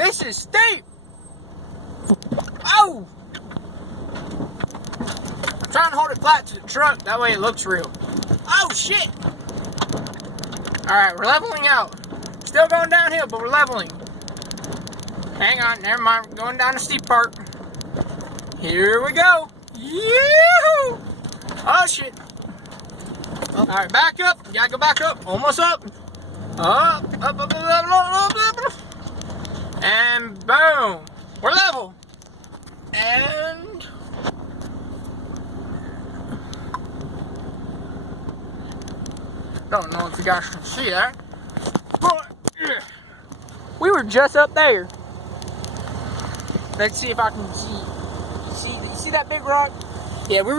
This is steep. Oh! I'm trying to hold it flat to the truck. That way it looks real. Oh, shit. Alright, we're leveling out. Still going downhill, but we're leveling. Hang on, never mind. We're going down the steep part. Here we go. Yee-hoo! Oh, shit. Alright, back up. You gotta go back up. Almost up. Up, up, up, up, up, up, up. And boom. We're level. And don't know if you guys can see that, but we were just up there. Let's see if I can see that big rock. Yeah, we were